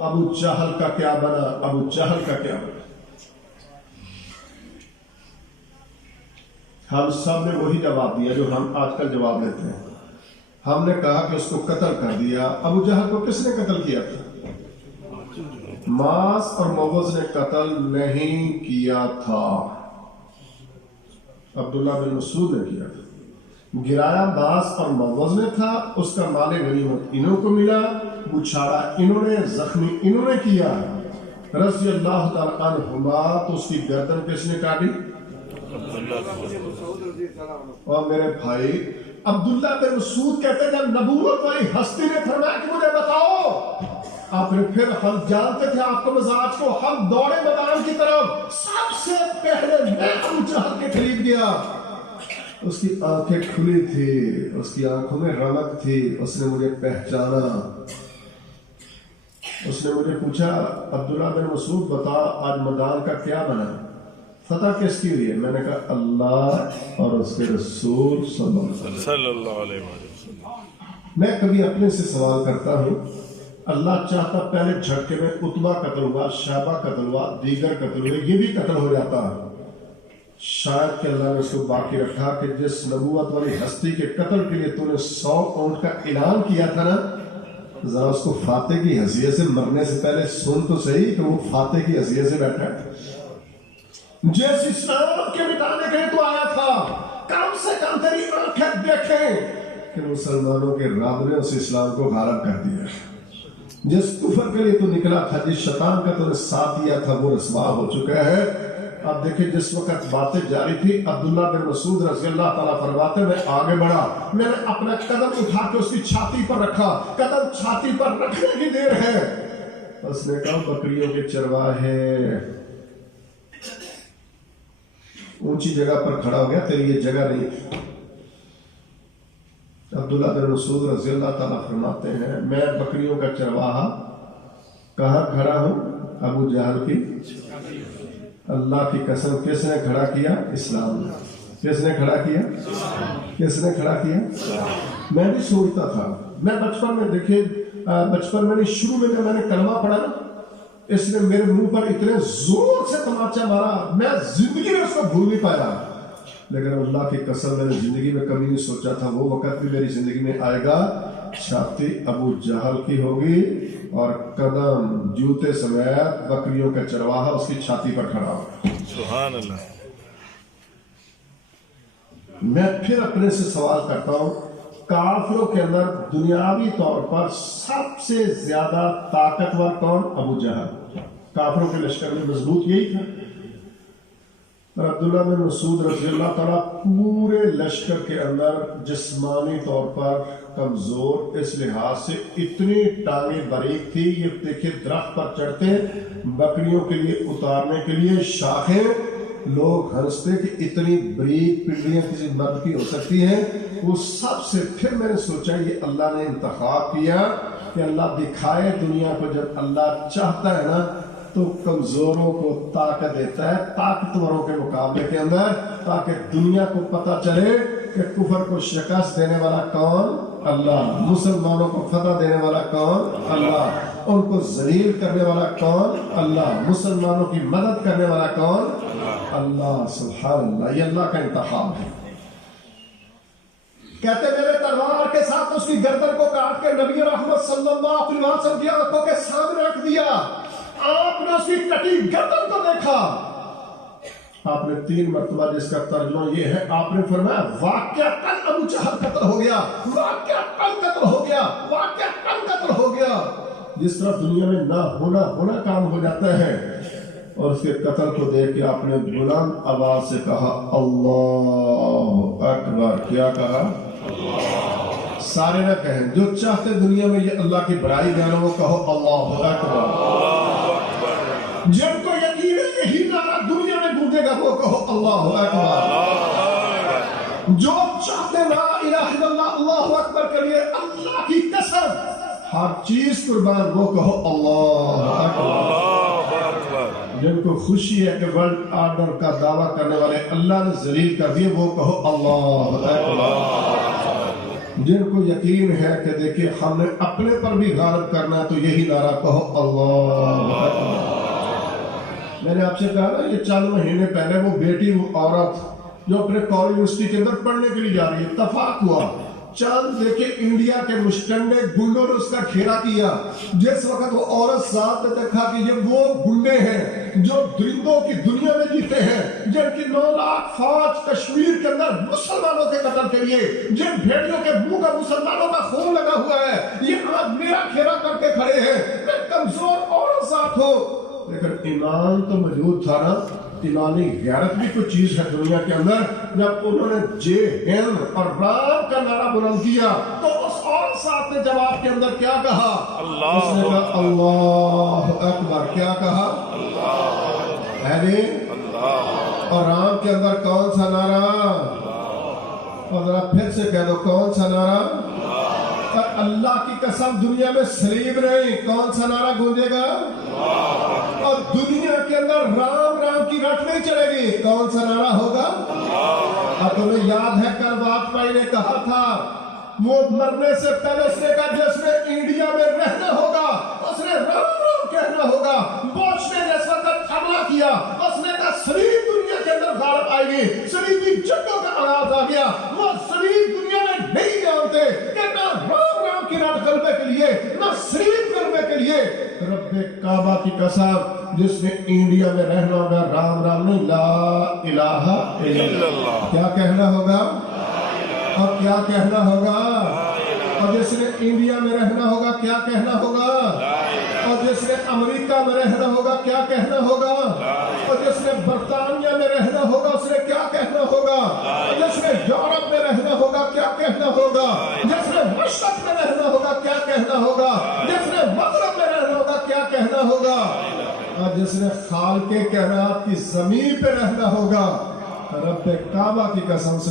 ابو جہل کا کیا بنا، ابو جہل کا کیا بنا؟ ہم سب نے وہی جواب دیا جو ہم آج کل جواب لیتے ہیں. ہم نے کہا کہ اس کو قتل کر دیا. ابو جہل کو کس نے قتل کیا تھا؟ ماس اور موز نے قتل نہیں کیا تھا، عبداللہ بن مسعود نے کیا تھا. گرایا ماس اور موز نے تھا، اس کا مال غنیمت انہوں کو ملا، بچھاڑا انہوں نے، زخمی انہوں نے کیا. رضی اللہ تعالیٰ عنہما. تو اس کی گردن کس نے کاٹی؟ اور میرے بھائی عبداللہ بن مسعود کہتے ہیں جب نبوت والی ہستی نے فرمایا کہ مجھے بتاؤ، آپ نے پھر، ہم جانتے تھے آپ کو مزاج کو، ہم دوڑے میدان کی طرف. سب سے پہلے میں ابو جہل کے قریب گیا. اس کی آنکھیں کھلی تھی، اس کی آنکھوں میں رمق تھی. اس نے مجھے پہچانا. اس نے مجھے پوچھا عبداللہ بن مسعود بتا آج میدان کا کیا بنا، فتح کس کی ہوئی ہے؟ میں نے کہا اللہ اور اس کے رسول صلی اللہ علیہ وسلم. میں کبھی اپنے سے سوال کرتا ہوں، اللہ چاہتا پہلے جھٹکے میں اتبا قتل ہوا، شیبہ قتل ہوا، دیگر قتل ہوئے، یہ بھی قتل ہو جاتا. شاید کہ اللہ نے اس کو باقی رکھا کہ جس نبوت والی ہستی کے قتل کے لیے تو نے 100 اونٹ کا اعلان کیا تھا نا، ذرا اس کو فاتح کی حیثیت سے مرنے سے پہلے سن تو صحیح کہ وہ فاتح کی حیثیت سے بیٹھا ہے. جس اسلام کے مٹانے کے لیے تو آیا تھا، کم سے کم تیری آنکھیں دیکھیں کہ مسلمانوں کے رب نے اس اسلام کو غالب کر دیا. جس کفر کے لیے تو نکلا تھا، جس شیطان کا تو نے ساتھ دیا تھا، وہ رسوا ہو چکا ہے. اب دیکھیں جس وقت باتیں جاری تھی، عبداللہ بن مسعود رضی اللہ تعالیٰ فرماتے میں آگے بڑھا، میں نے اپنا قدم اٹھا کے اس کی چھاتی پر رکھا. قدم چھاتی پر رکھنے کی دیر ہے، اس نے کہا بکریوں کے چرواہے، اونچی جگہ پر کھڑا ہو گیا، تیری یہ جگہ نہیں. عبداللہ بن مسعود رضی اللہ تعالیٰ فرماتے ہیں میں بکریوں کا چرواہا کہاں کھڑا ہوں؟ ابو جہل کی. اللہ کی قسم کس نے کھڑا کیا؟ اسلام نے. کس نے کھڑا کیا؟ کس نے کھڑا کیا؟ میں بھی سوچتا تھا، میں بچپن میں دیکھیں، بچپن میں شروع میں جب میں نے کلمہ پڑھا نا، اس نے میرے منہ پر اتنے زور سے تماچا مارا، میں زندگی میں اس کو بھول نہیں پایا. لیکن اللہ کی قسم میں نے زندگی میں کبھی نہیں سوچا تھا وہ وقت بھی میری زندگی میں آئے گا. چھاتی ابو جہل کی ہوگی اور قدم جوتے سمیت بکریوں کا چرواہا اس کی چھاتی پر کھڑا ہوگا. سبحان اللہ. میں پھر اپنے سے سوال کرتا ہوں، کافروں کے اندر دنیاوی طور پر سب سے زیادہ طاقتور کون؟ ابو جہل. کافروں کے لشکر میں مضبوط یہی تھا. اور عبداللہ بن مسعود رضی اللہ تعالیٰ پورے لشکر کے اندر جسمانی طور پر کمزور، اس لحاظ سے اتنی ٹانگیں باریک تھی. یہ دیکھیں درخت پر چڑھتے بکریوں کے لیے اتارنے کے لیے شاخیں، لوگ ہنستے کہ اتنی باریک پنڈلیاں کسی مرد کی ہو سکتی ہیں. وہ سب سے پھر میں نے سوچا یہ اللہ نے انتخاب کیا کہ اللہ دکھائے دنیا کو، جب اللہ چاہتا ہے نا تو کمزوروں کو طاقت دیتا ہے طاقتوروں کے مقابلے کے اندر، تاکہ دنیا کو پتہ چلے کہ کفر کو شکست دینے والا کون؟ اللہ. مسلمانوں کو فتح دینے والا کون؟ اللہ. ان کو ذلیل کرنے والا کون؟ اللہ. مسلمانوں کی مدد کرنے والا کون؟ اللہ. سبحان اللہ. یہ اللہ کا انتخاب ہے. کہتے میرے تلوار کے ساتھ اس کی گردن کو کاٹ کے نبی رحمت صلی اللہ علیہ وسلم کی آنکھوں کے سامنے رکھ دیا. آپ نے اس کی کٹی گردن کو دیکھا. آپ نے 3 مرتبہ، جس کا ترجمہ یہ ہے، آپ نے فرمایا واقعتاً ابو جہل قتل ہو گیا، واقعتاً قتل ہو گیا، واقعتاً قتل ہو گیا. جس طرح دنیا میں نہ ہونا کام ہو جاتا ہے. اور اس کے قتل کو دیکھ کے آپ نے بلند آواز سے کہا اللہ اکبر. کیا کہا؟ سارے نہ کہیں، جو چاہتے دنیا میں یہ اللہ کی بڑائی جانو وہ کہو اللہ اکبر. جن کو یقین ہے یہی نعرہ دنیا میں گونجے گا وہ کہو اللہ اکبر. جو چاہتے لا الہ الا اللہ اللہ اکبر کریے، اللہ کی قسم ہر چیز قربان، وہ کہو اللہ اکبر. جن کو خوشی ہے کہ ورلڈ آرڈر کا دعویٰ کرنے والے اللہ نے ذلیل کر دیے، وہ کہو اللہ اکبر. جن کو یقین ہے کہ دیکھیے ہم نے اپنے پر بھی غالب کرنا ہے تو یہی نعرہ کہو اللہ اکبر۔ میں نے آپ سے کہا نا یہ چند مہینے پہلے وہ بیٹی وہ عورت جو اپنے کالج یونیورسٹی کے اندر پڑھنے کے لیے جا رہی ہے، اتفاق ہوا چند دیکھے انڈیا کے مشٹنڈے گنڈوں نے اس کا گھیرا کیا۔ جس وقت وہ عورت صاحب نے دیکھا کہ یہ وہ گنڈے ہیں جو درندوں کی دنیا میں جیتے ہیں، جن کی 9 لاکھ فوج کشمیر کے اندر مسلمانوں کے قتل کے لیے، جن بھیڑیوں کے منہ کا مسلمانوں کا خون لگا ہوا ہے، یہ آج میرا گھیرا کر کے کھڑے ہیں، میں کمزور عورت ساتھ ہوں، لیکن ایمان تو موجود تھا نا۔ ایمانی غیرت بھی کوئی چیز ہے دنیا کے اندر۔ جب انہوں نے جے ہند اور رام کا نعرہ بلند کیا تو اس عورت صاحب نے جواب کے اندر کیا کہا؟ اس نے کہا اللہ اکبر۔ کیا کہا؟ ہے نہیں؟ اور رام کے اندر کون سا نعرہ؟ اور ذرا پھر سے کہہ دو کون سا نعرہ؟ اور اللہ کی قسم دنیا میں سلیب نہیں، کون سا نعرہ گونجے گا؟ اور دنیا کے اندر رام رام کی رٹ نہیں چلے گی، کون سا نعرہ ہوگا؟ اور تمہیں یاد ہے کل واجپئی نے کہا تھا وہ مرنے سے پہلے اس نے کہا جس نے انڈیا میں رہنا ہوگا اس نے رام رام کہنا ہوگا۔ بوش نے جس وقت حملہ کیا اس نے کہا سلیب دنیا کے اندر غالب آئے گی، سلیبی جنگوں کا آغاز آ گیا۔ وہ سلیب دنیا میں نہیں جانتے کہ نہ رام رام کی رٹ غلبے کے لیے نہ سلیب غلبے کے لیے۔ رب کعبہ کی قسم جس نے انڈیا میں رہنا ہوگا رام رام نہیں، لا الہ الا اللہ کیا کہنا ہوگا؟ اور کیا کہنا ہوگا؟ اور جس نے انڈیا میں رہنا ہوگا کیا کہنا ہوگا؟ اور جس نے امریکہ میں رہنا ہوگا کیا کہنا ہوگا؟ اور جس نے برطانیہ میں رہنا ہوگا اس نے کیا کہنا ہوگا؟ اور جس نے یورپ میں رہنا ہوگا کیا کہنا ہوگا؟ جس نے مشرق میں رہنا ہوگا کیا کہنا ہوگا؟ جس نے مغرب میں رہنا ہوگا کیا کہنا ہوگا؟ اور جس نے خالق کائنات کی زمین پہ رہنا ہوگا رب کعبہ کی قسم سے